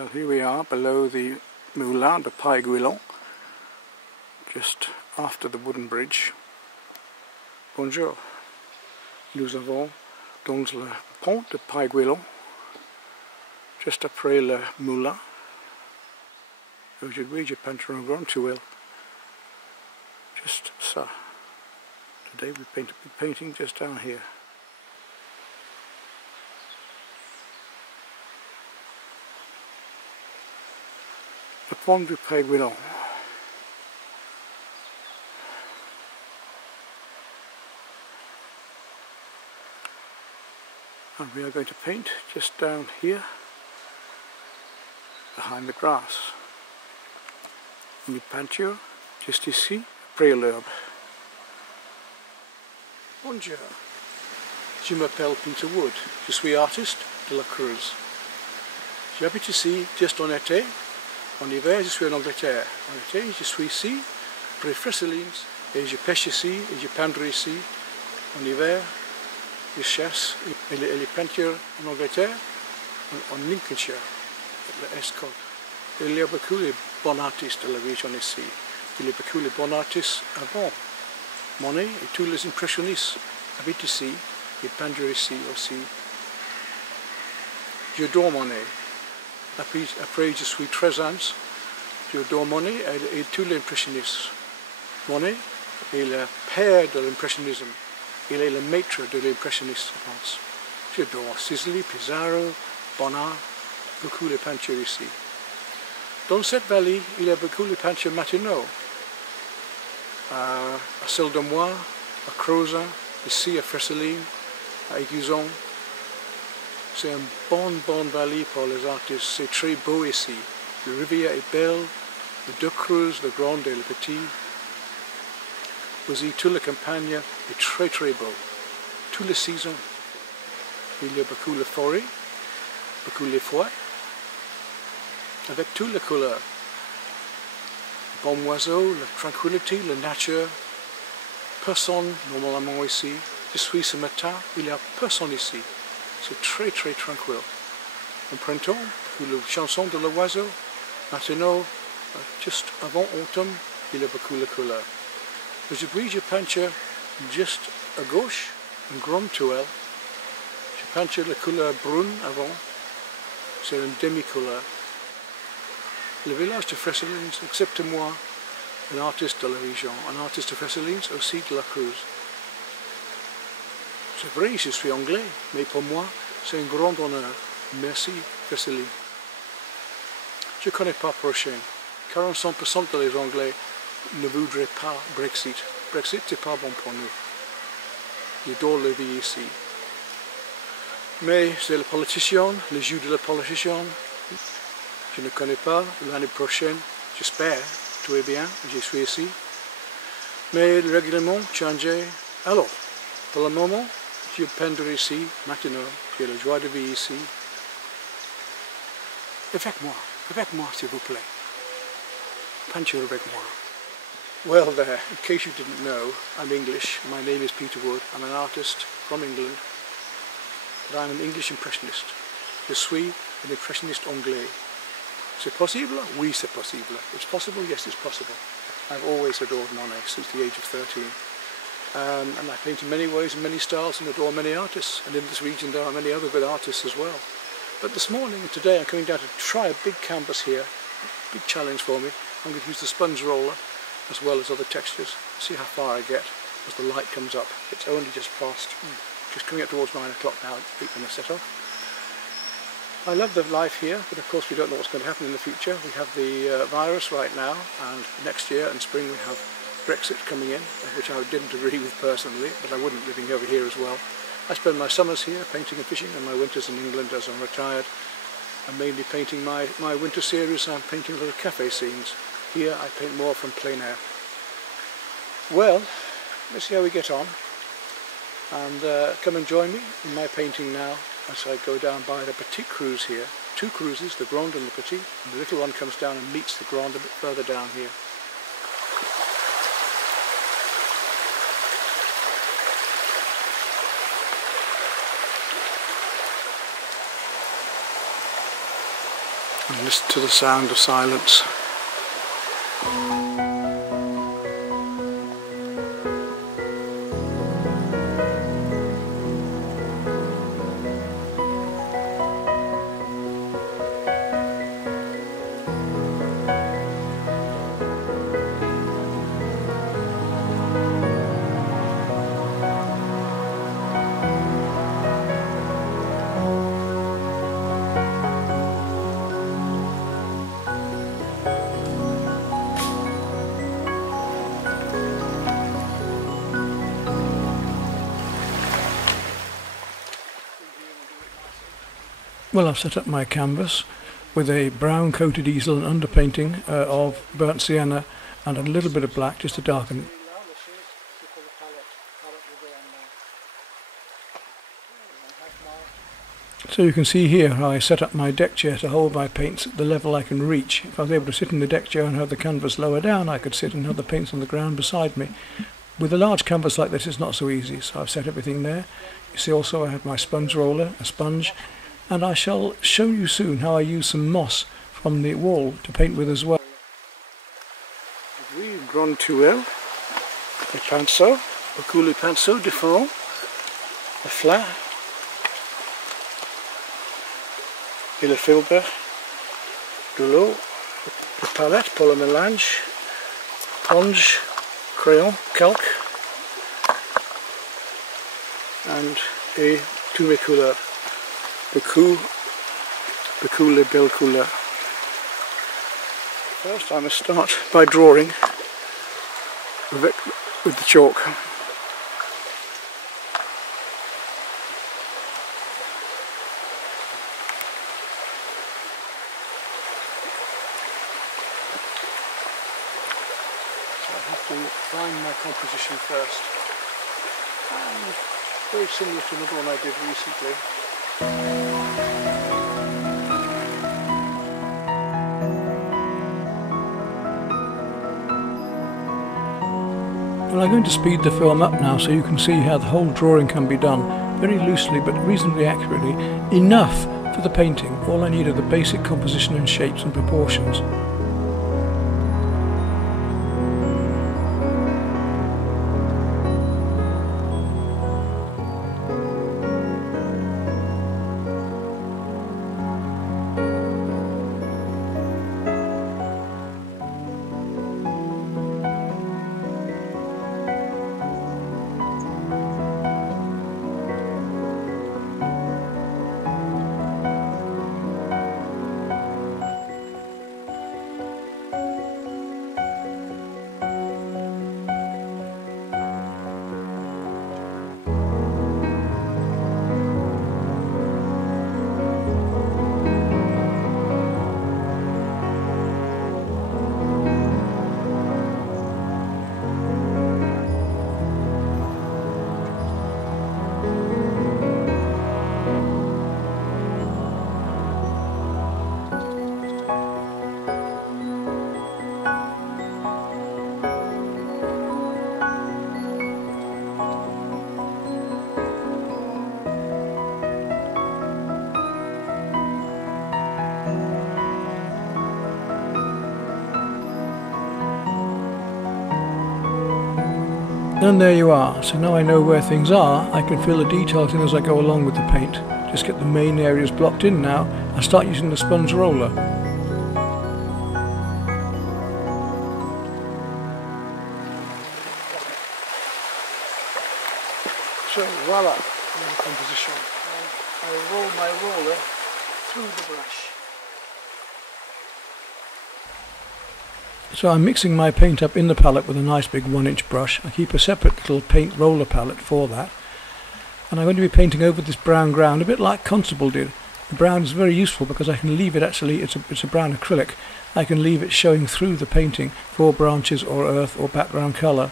Well, here we are below the moulin de Puy Guillon, just after the wooden bridge. Bonjour. Nous avons dans le pont de Puy Guillon, juste après le moulin. Aujourd'hui, je peindre un grand tuile. Just ça. Today we're painting just down here. The Pont du Puy Guillon. And we are going to paint just down here, behind the grass. Une peinture just ici, après l'herbe. Bonjour. Je m'appelle Peter Wood. Je suis artiste de la Creuse. J'habite ici juste en été. En hiver, je suis en Angleterre. En été, je suis ici, près Fresselines, et je pêche ici, et je peindre ici. En hiver, je chasse, et les peintures en Angleterre, en Lincolnshire, l'Est Côte. Il y a beaucoup de bons artistes de la région ici. Il y a beaucoup de bons artistes avant. Monet et tous les impressionnistes habitent ici, et peindre ici aussi. J'adore Monet. Après, je suis 13 ans, j'adore Monet et tous les impressionnistes. Monet est le père de l'impressionnisme. Il est le maître de l'impressionniste, je pense. J'adore Sisley, Pizarro, Bonnard, beaucoup de peintures ici. Dans cette vallée, il y a beaucoup de peintures matinaux. À Celle de Moi, à Creuse, ici à Fresselines, à Aiguillon. C'est une bonne vallée pour les artistes. C'est très beau ici. La rivière est belle, les deux creuses, le grand et le petit. Aussi, toute la campagne est très beau. Toutes les saisons. Il y a beaucoup de forêts, beaucoup de foies, avec toutes les couleurs. Le bon oiseau, la tranquillité, la nature. Personne normalement ici. Je suis ce matin, il n'y a personne ici. C'est très tranquille. En printemps, la chanson de l'oiseau. Maintenant, juste avant automne, il y a beaucoup de couleurs. Aujourd'hui, je peinture juste à gauche, une grande toile. Je peinture la couleur brune avant. C'est une demi-couleur. Le village de Fresselines, excepte moi, un artiste de la région, un artiste de Fresselines, aussi de la Creuse. C'est vrai, je suis anglais, mais pour moi, c'est un grand honneur. Merci, Fresselines. Je ne connais pas prochain. 45% des Anglais ne voudraient pas Brexit. Brexit, c'est pas bon pour nous. J'adore la vie ici. Mais c'est le politicien, le jeu de la politicien. Je ne connais pas. L'année prochaine, j'espère, tout est bien, je suis ici. Mais le règlement changé. Alors, pour le moment, je peindre ici, maintenant, j'ai la joie de vivre ici. Avec moi, s'il vous plaît. Peinture avec moi. Well there, in case you didn't know, I'm English. My name is Peter Wood. I'm an artist from England. But I'm an English impressionist. Je suis un impressionniste anglais. C'est possible? Oui, c'est possible. It's possible? Yes, it's possible. I've always adored Monet since the age of 13. And I paint in many ways and many styles and adore many artists. And in this region there are many other good artists as well. But this morning and today I'm coming down to try a big canvas here. Big challenge for me. I'm going to use the sponge roller as well as other textures. See how far I get as the light comes up. It's only just past, just coming up towards 9 o'clock now, 8 minutes set off. I love the life here, but of course we don't know what's going to happen in the future. We have the virus right now, and next year in spring we have Brexit coming in, which I didn't agree with personally, but I wouldn't living over here as well. I spend my summers here painting and fishing, and my winters in England as I'm retired. I'm mainly painting my winter series. I'm painting little cafe scenes. Here I paint more from plein air. Well, let's see how we get on, and come and join me in my painting now as I go down by the Petite Creuse here. Two cruises, the Grande and the Petite, and the little one comes down and meets the Grande a bit further down here. and listen to the sound of silence. Well, I've set up my canvas with a brown coated easel and underpainting of burnt sienna and a little bit of black just to darken it. So you can see here how I set up my deck chair to hold my paints at the level I can reach. If I was able to sit in the deck chair and have the canvas lower down, I could sit and have the paints on the ground beside me. With a large canvas like this, it's not so easy, so I've set everything there. You see also I have my sponge roller, a sponge, and I shall show you soon how I use some moss from the wall to paint with as well. Oui, grande tuile, les pinceaux, beaucoup les pinceaux différents, le flat et le filbert, de l'eau, le palette pour le mélange, éponge, crayon, calque, et tous mes couleurs. Beaucoup les belles couleurs. First I must start by drawing with the chalk. So I have to find my composition first. And very similar to the one I did recently. Well, I'm going to speed the film up now so you can see how the whole drawing can be done, very loosely but reasonably accurately, enough for the painting. All I need are the basic composition and shapes and proportions. And there you are. So now I know where things are, I can fill the details in as I go along with the paint. Just get the main areas blocked in now and start using the sponge roller. So voila, the composition. And I roll my roller through the brush. So I'm mixing my paint up in the palette with a nice big 1-inch brush. I keep a separate little paint roller palette for that. And I'm going to be painting over this brown ground, a bit like Constable did. The brown is very useful because I can leave it actually, it's a brown acrylic. I can leave it showing through the painting for branches or earth or background colour.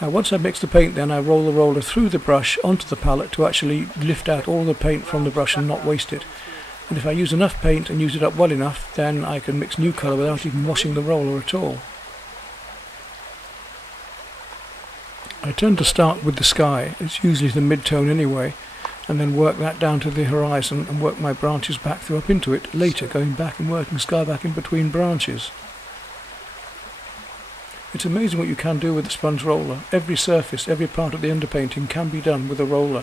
Now once I mix the paint then I roll the roller through the brush onto the palette to actually lift out all the paint from the brush and not waste it. And if I use enough paint and use it up well enough, then I can mix new colour without even washing the roller at all. I tend to start with the sky, it's usually the mid-tone anyway, and then work that down to the horizon and work my branches back through up into it, later going back and working sky back in between branches. It's amazing what you can do with a sponge roller. Every surface, every part of the underpainting can be done with a roller,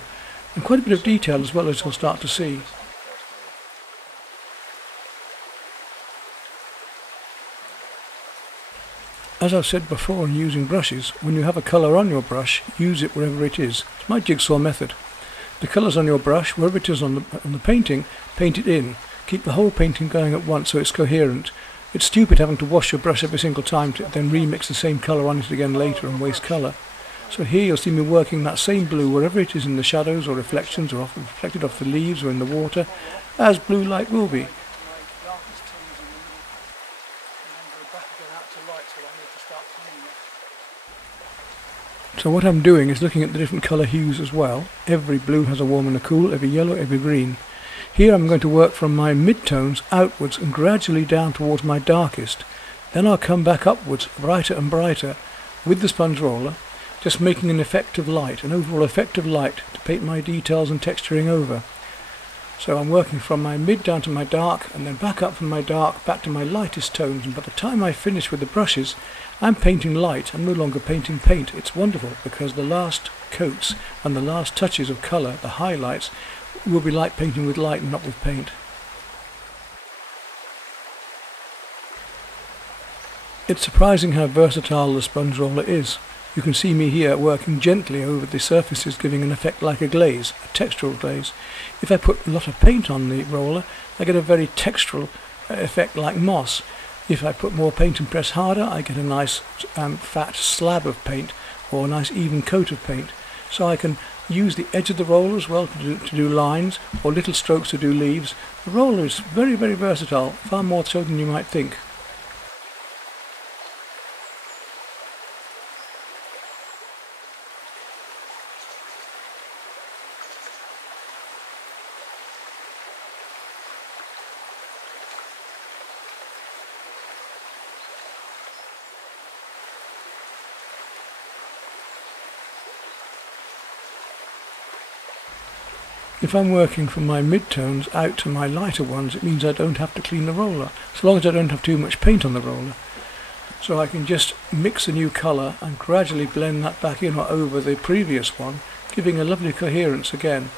and quite a bit of detail as well, as you'll start to see. As I've said before in using brushes, when you have a colour on your brush, use it wherever it is. It's my jigsaw method. The colour's on your brush, wherever it is on the painting, paint it in. Keep the whole painting going at once so it's coherent. It's stupid having to wash your brush every single time to then remix the same colour on it again later and waste colour. So here you'll see me working that same blue wherever it is in the shadows or reflections or reflected off the leaves or in the water, as blue light will be. So what I'm doing is looking at the different colour hues as well. Every blue has a warm and a cool, every yellow, every green. Here I'm going to work from my mid-tones outwards and gradually down towards my darkest. Then I'll come back upwards, brighter and brighter, with the sponge roller, just making an effect of light, an overall effect of light, to paint my details and texturing over. So I'm working from my mid down to my dark, and then back up from my dark, back to my lightest tones, and by the time I finish with the brushes, I'm painting light. I'm no longer painting paint. It's wonderful, because the last coats and the last touches of colour, the highlights, will be like painting with light and not with paint. It's surprising how versatile the sponge roller is. You can see me here working gently over the surfaces, giving an effect like a glaze, a textural glaze. If I put a lot of paint on the roller, I get a very textural effect like moss. If I put more paint and press harder, I get a nice fat slab of paint, or a nice even coat of paint. So I can use the edge of the roller as well to do lines, or little strokes to do leaves. The roller is very, very versatile, far more so than you might think. If I'm working from my mid-tones out to my lighter ones, it means I don't have to clean the roller, so long as I don't have too much paint on the roller. So I can just mix a new colour and gradually blend that back in or over the previous one, giving a lovely coherence again.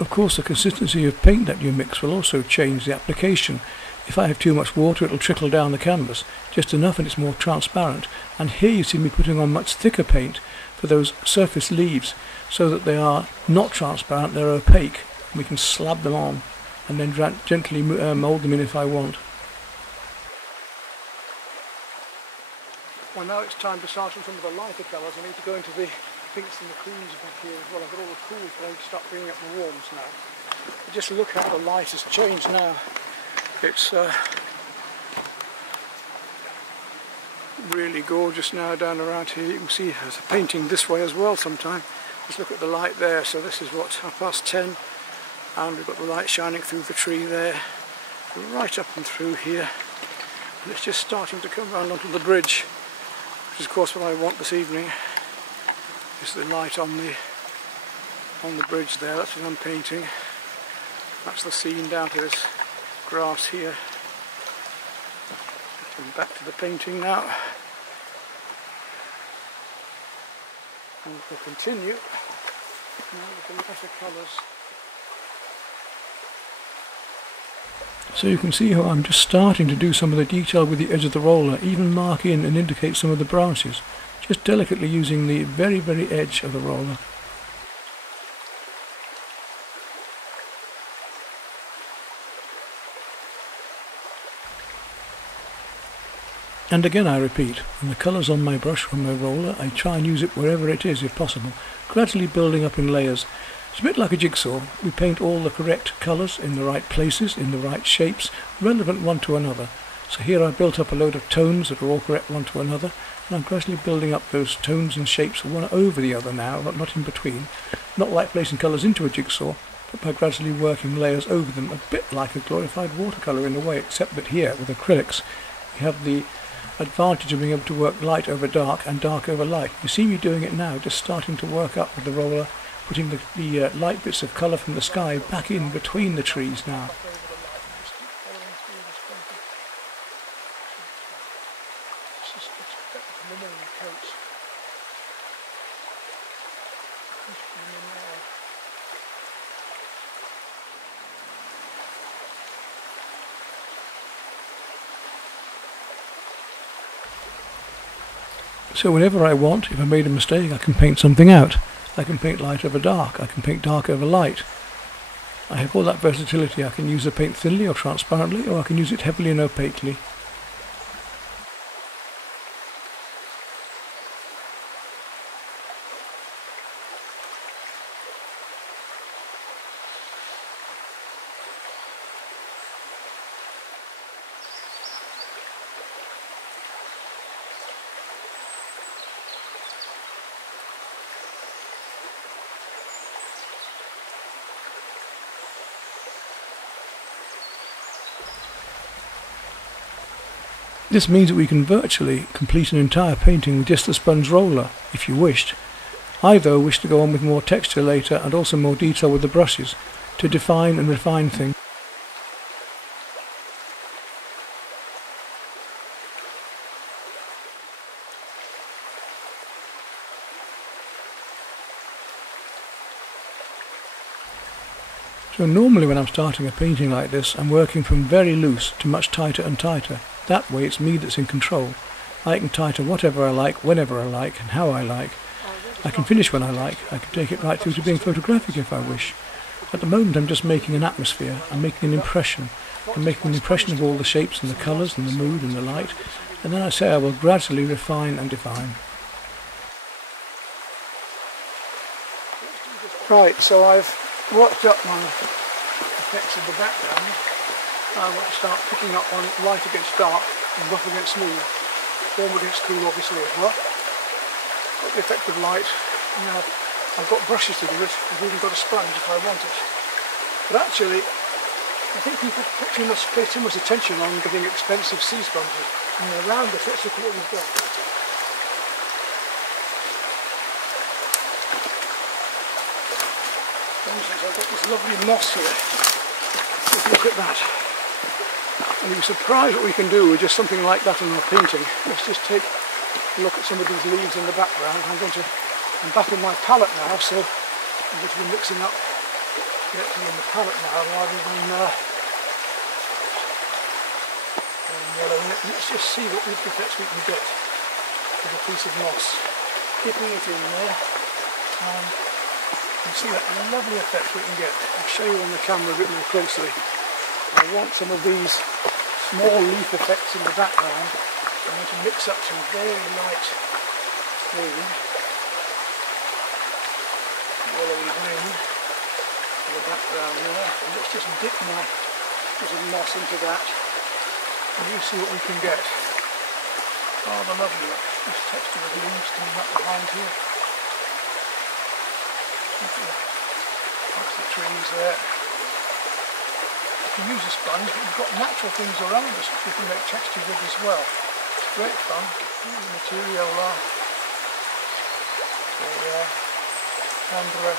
Of course, the consistency of paint that you mix will also change the application. If I have too much water, it'll trickle down the canvas, just enough and it's more transparent. And here you see me putting on much thicker paint for those surface leaves, so that they are not transparent, they're opaque. We can slab them on and then gently mould them in if I want. Well, now it's time to start on some of the lighter colours. I need to go into the pinks and the creams back here as well. I've got all the cools, but I need to start bringing up the warms now. But just look how the light has changed now. It's really gorgeous now down around here. You can see there's a painting this way as well sometime. Just look at the light there. So this is what, 10:30, and we've got the light shining through the tree there, right up and through here. And it's just starting to come round onto the bridge, which is of course what I want this evening. Is the light on the bridge there. That's what I'm painting. That's the scene down to this grass here. And back to the painting now. And we'll continue now with the lighter colours. So you can see how I'm just starting to do some of the detail with the edge of the roller, even mark in and indicate some of the branches, just delicately using the very, very edge of the roller. And again I repeat, when the colour's on my brush from my roller, I try and use it wherever it is if possible, gradually building up in layers. It's a bit like a jigsaw. We paint all the correct colours in the right places, in the right shapes, relevant one to another. So here I built up a load of tones that are all correct one to another, and I'm gradually building up those tones and shapes one over the other now, not in between. Not like placing colours into a jigsaw, but by gradually working layers over them, a bit like a glorified watercolour in a way, except that here with acrylics you have the advantage of being able to work light over dark and dark over light. You see me doing it now, just starting to work up with the roller, putting the light bits of colour from the sky back in between the trees now. So whenever I want, if I made a mistake, I can paint something out. I can paint light over dark, I can paint dark over light. I have all that versatility. I can use the paint thinly or transparently, or I can use it heavily and opaquely. This means that we can virtually complete an entire painting with just the sponge roller, if you wished. I, though, wish to go on with more texture later and also more detail with the brushes, to define and refine things. So normally when I'm starting a painting like this, I'm working from very loose to much tighter and tighter. That way it's me that's in control. I can tighten whatever I like, whenever I like, and how I like. I can finish when I like. I can take it right through to being photographic if I wish. At the moment I'm just making an atmosphere. I'm making an impression. I'm making an impression of all the shapes and the colours and the mood and the light. And then I say I will gradually refine and define. Right, so I've worked up my effects of the background. I want to start picking up on light against dark and rough against smooth, warm against cool obviously as well. Got the effect of light. Now I've got brushes to do it, I've even got a sponge if I want it. But actually I think people pay too much attention on getting expensive sea sponges. And around this, let's look at what we've got. For instance, I've got this lovely moss here. Let's look at that. And you'll be surprised what we can do with just something like that in our painting. Let's just take a look at some of these leaves in the background. I'm back in my palette now, so I'm going to be mixing up directly in the palette now rather than yellow in it. Let's just see what effects we can get with a piece of moss. Dipping it in there, and you can see that lovely effect we can get. I'll show you on the camera a bit more closely. I want some of these small leaf effects in the background. I want to mix up some very light green, yellowy green in the background there. And let's just dip my bit of moss into that, and you see what we can get. Rather lovely, this texture of leaves coming up behind here. That's the trees there. You can use a sponge, but you've got natural things around us which we can make texture with as well. It's great fun. The material Peindre.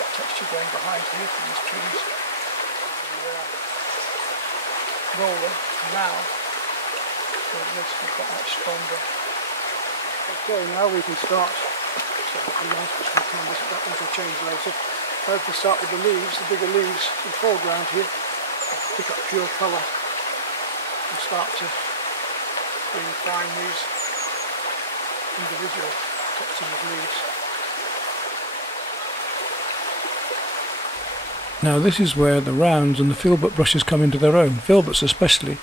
Got texture going behind here from these trees. Roller now, so this we've got much stronger. Okay, now we can start. So the light which we can, that will change later. Now we can start with the leaves, the bigger leaves in the foreground here. Pick up pure colour and start to refine these individual textures of leaves. Now this is where the rounds and the filbert brushes come into their own. Filberts especially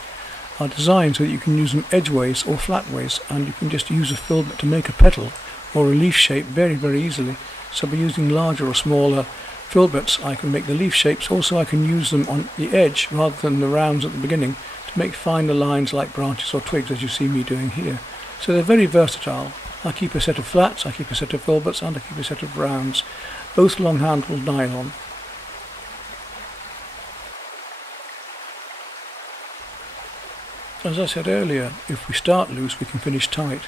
are designed so that you can use them edgeways or flatways, and you can just use a filbert to make a petal or a leaf shape very, very easily. So by using larger or smaller filberts I can make the leaf shapes. Also I can use them on the edge rather than the rounds at the beginning to make finer lines like branches or twigs, as you see me doing here. So they're very versatile, I keep a set of flats, I keep a set of filberts, and I keep a set of rounds, both long-handled nylon. As I said earlier, if we start loose we can finish tight.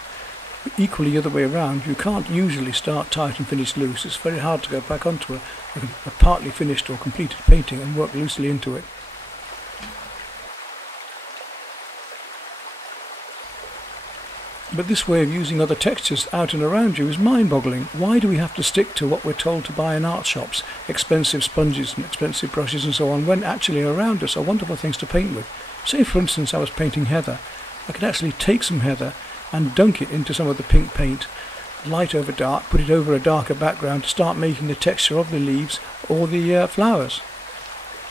But equally the other way around, you can't usually start tight and finish loose. It's very hard to go back onto a partly finished or completed painting and work loosely into it. But this way of using other textures out and around you is mind-boggling. Why do we have to stick to what we're told to buy in art shops, expensive sponges and expensive brushes and so on, when actually around us are wonderful things to paint with? Say for instance I was painting heather. I could actually take some heather and dunk it into some of the pink paint, light over dark, put it over a darker background to start making the texture of the leaves or the flowers.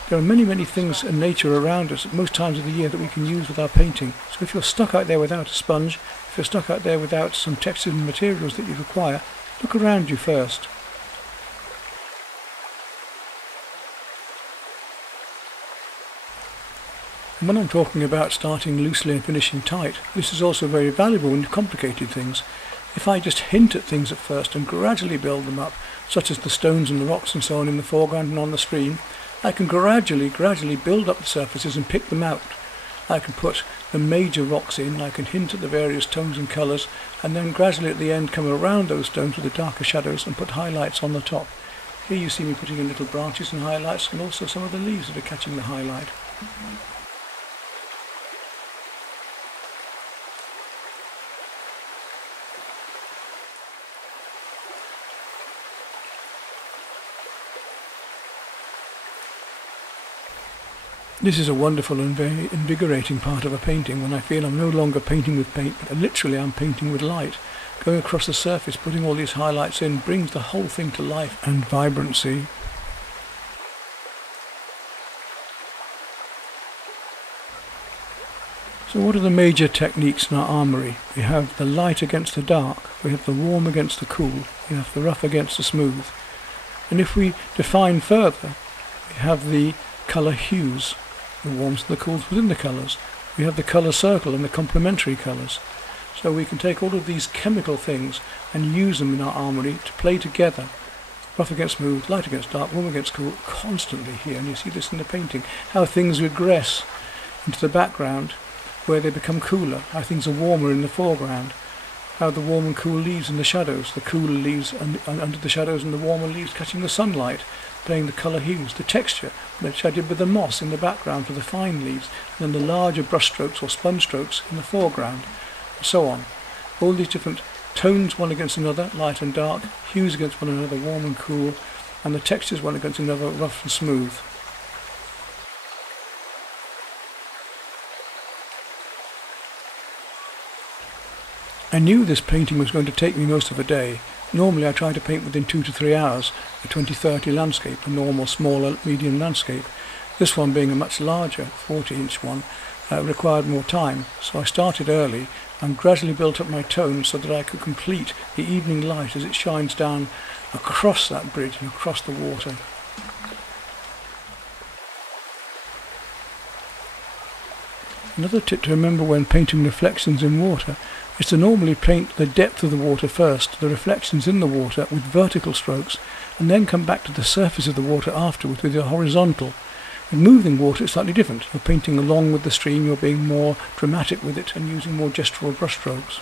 There are many things in nature around us at most times of the year that we can use with our painting. So if you're stuck out there without a sponge, if you're stuck out there without some textures and materials that you require, look around you first. And when I'm talking about starting loosely and finishing tight, this is also very valuable in complicated things. If I just hint at things at first and gradually build them up, such as the stones and the rocks and so on in the foreground and on the screen, I can gradually build up the surfaces and pick them out. I can put the major rocks in, I can hint at the various tones and colours, and then gradually at the end come around those stones with the darker shadows and put highlights on the top. Here you see me putting in little branches and highlights, and also some of the leaves that are catching the highlight. This is a wonderful and very invigorating part of a painting, when I feel I'm no longer painting with paint, but literally I'm painting with light. Going across the surface, putting all these highlights in, brings the whole thing to life and vibrancy. So what are the major techniques in our armoury? We have the light against the dark, we have the warm against the cool, we have the rough against the smooth. And if we define further, we have the colour hues, the warms and the cools within the colours. We have the colour circle and the complementary colours. So we can take all of these chemical things and use them in our armoury to play together. Rough against smooth, light against dark, warm against cool, constantly here. And you see this in the painting, how things regress into the background where they become cooler, how things are warmer in the foreground, how the warm and cool leaves in the shadows, the cooler leaves under the shadows and the warmer leaves catching the sunlight, playing the colour hues, the texture, which I did with the moss in the background for the fine leaves, and then the larger brush strokes or sponge strokes in the foreground, and so on. All these different tones one against another, light and dark, hues against one another, warm and cool, and the textures one against another, rough and smooth. I knew this painting was going to take me most of a day. Normally I try to paint within 2 to 3 hours, a 20-30 landscape, a normal, smaller, medium landscape. This one, being a much larger 40-inch one, required more time, so I started early and gradually built up my tones so that I could complete the evening light as it shines down across that bridge and across the water. Another tip to remember when painting reflections in water is to normally paint the depth of the water first, the reflections in the water, with vertical strokes, and then come back to the surface of the water afterwards with your horizontal. With moving water it's slightly different. You're painting along with the stream, you're being more dramatic with it and using more gestural brush strokes.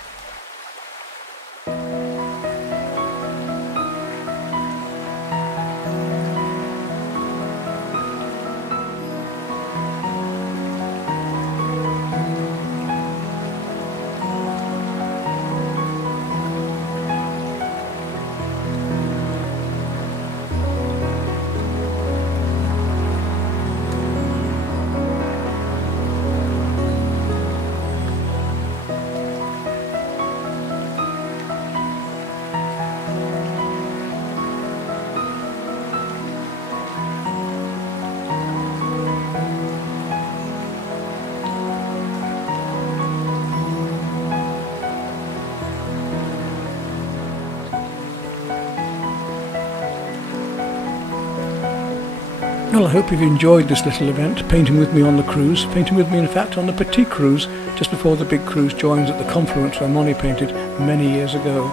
Well, I hope you've enjoyed this little event, painting with me on the cruise, painting with me in fact on the Petite Creuse, just before the big cruise joins at the confluence where Monet painted many years ago.